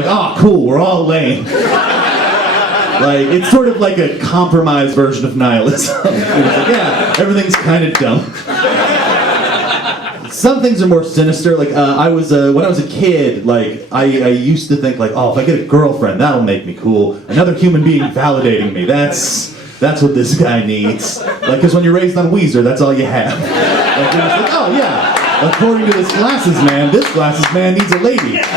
like, oh, cool, we're all lame. Like, it's sort of like a compromised version of nihilism. It's like, yeah, everything's kind of dumb. Some things are more sinister. Like, when I was a kid, like, I used to think, like, oh, if I get a girlfriend, that'll make me cool. Another human being validating me. That's what this guy needs. Like, because when you're raised on Weezer, that's all you have. Like, you're just like, oh, yeah, according to this glasses man needs a lady. So,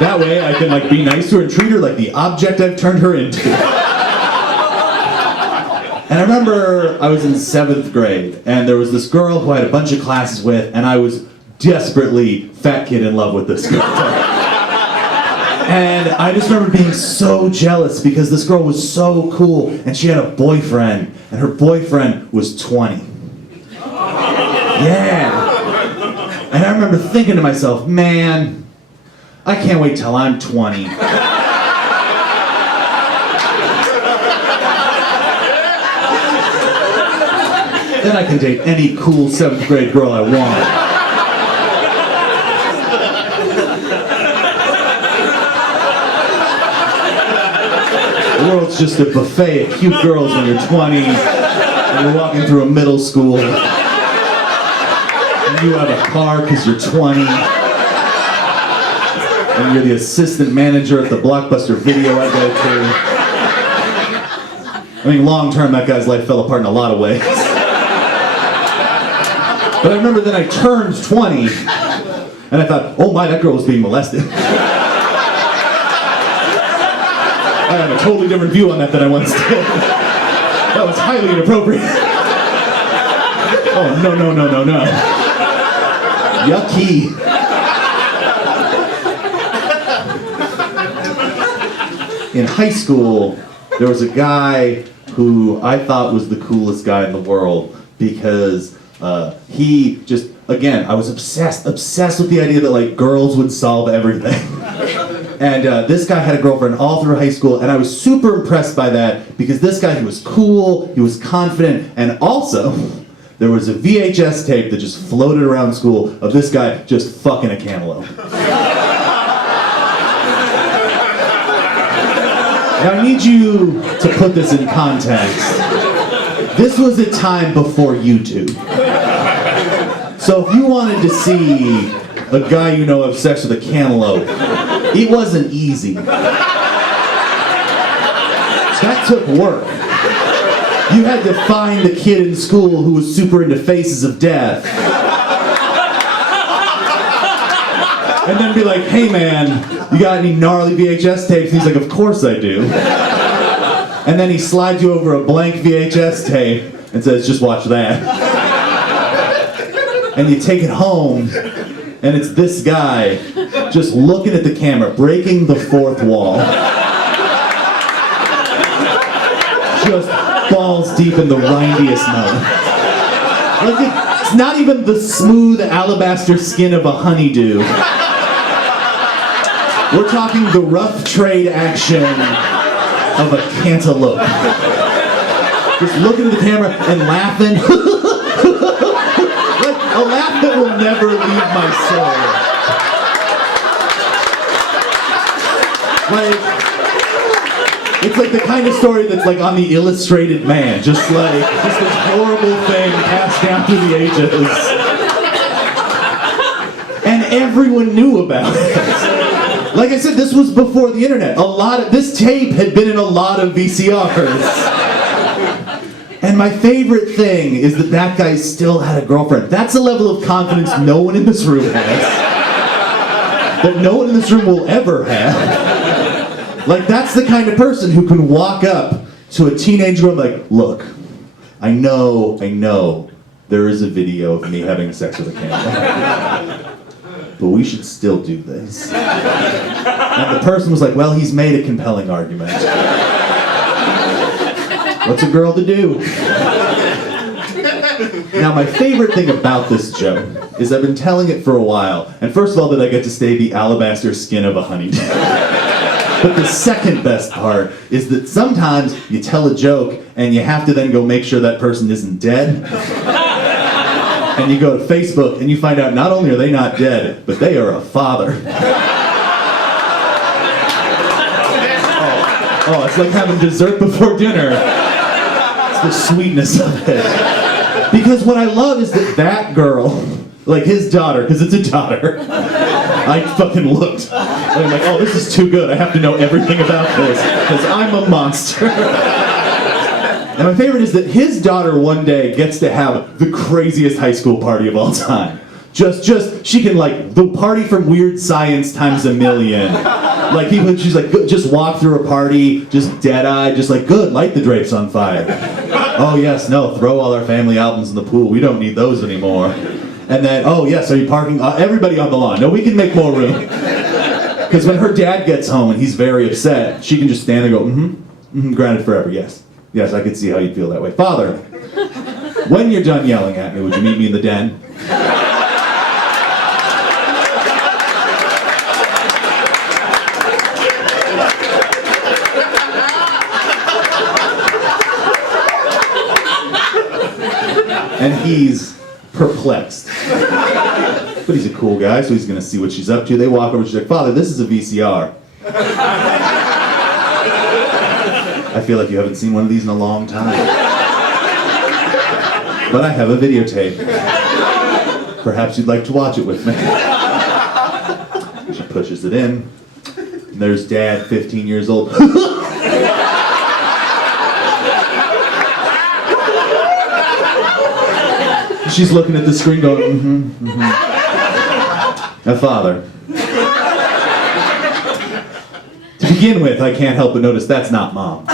that way I can, like, be nice to her and treat her like the object I've turned her into. And I remember I was in 7th grade, and there was this girl who I had a bunch of classes with, and I was desperately fat kid in love with this girl. And I just remember being so jealous because this girl was so cool, and she had a boyfriend, and her boyfriend was 20. Yeah. And I remember thinking to myself, man, I can't wait till I'm 20. Then I can date any cool 7th grade girl I want. The world's just a buffet of cute girls when you're 20, and you're walking through a middle school, and you have a car because you're 20, and you're the assistant manager at the Blockbuster video I go to. I mean, long term, that guy's life fell apart in a lot of ways. But I remember then I turned 20, and I thought, oh my, that girl was being molested. I have a totally different view on that than I once did. That was highly inappropriate. Oh, no. Yucky. In high school, there was a guy who I thought was the coolest guy in the world because he just, again, I was obsessed with the idea that, like, girls would solve everything. And this guy had a girlfriend all through high school, and I was super impressed by that because this guy, he was cool, he was confident, and also there was a VHS tape that just floated around school of this guy just fucking a cantaloupe. Now I need you to put this in context. This was a time before YouTube. So if you wanted to see a guy you know have sex with a cantaloupe, it wasn't easy. That took work. You had to find the kid in school who was super into Faces of Death. And then be like, hey man, you got any gnarly VHS tapes? And he's like, of course I do. And then he slides you over a blank VHS tape and says, just watch that. And you take it home, and it's this guy just looking at the camera, breaking the fourth wall. Just balls deep in the rindiest mode. Like, it's not even the smooth alabaster skin of a honeydew. We're talking the rough trade action of a cantaloupe. Just looking at the camera and laughing. Like a laugh that will never leave my soul. Like, it's like the kind of story that's like on the Illustrated Man. Just this horrible thing passed down through the ages. And everyone knew about it. Like I said, this was before the internet. This tape had been in a lot of VCRs. And my favorite thing is that guy still had a girlfriend. That's a level of confidence no one in this room has. That no one in this room will ever have. Like, that's the kind of person who can walk up to a teenage girl like, look, I know, there is a video of me having sex with a camera. But we should still do this. And the person was like, well, he's made a compelling argument. What's a girl to do? Now, my favorite thing about this joke is I've been telling it for a while. And first of all, that I get to stay the alabaster skin of a honeydew. But the second best part is that sometimes you tell a joke and you have to then go make sure that person isn't dead. And you go to Facebook and you find out not only are they not dead, but they are a father. Oh, it's like having dessert before dinner. It's the sweetness of it. Because what I love is that girl, like his daughter, because it's a daughter, I fucking looked. And I'm like, oh, this is too good. I have to know everything about this, because I'm a monster. And my favorite is that his daughter one day gets to have the craziest high school party of all time. She can like, the party from Weird Science times a million. Like she's like, just walk through a party, just dead-eyed, just like, good, light the drapes on fire. Oh yes, no, throw all our family albums in the pool. We don't need those anymore. And then, oh yes, are you parking? Everybody on the lawn. No, we can make more room. Because when her dad gets home and he's very upset, she can just stand and go, grounded forever, yes. Yes, I could see how you'd feel that way. Father, when you're done yelling at me, would you meet me in the den? And he's perplexed. But he's a cool guy, so he's gonna see what she's up to. They walk over, she's like, Father, this is a VCR. I feel like you haven't seen one of these in a long time. But I have a videotape. Perhaps you'd like to watch it with me. She pushes it in. And there's Dad, 15 years old. She's looking at the screen going, Now, Father. To begin with, I can't help but notice that's not Mom.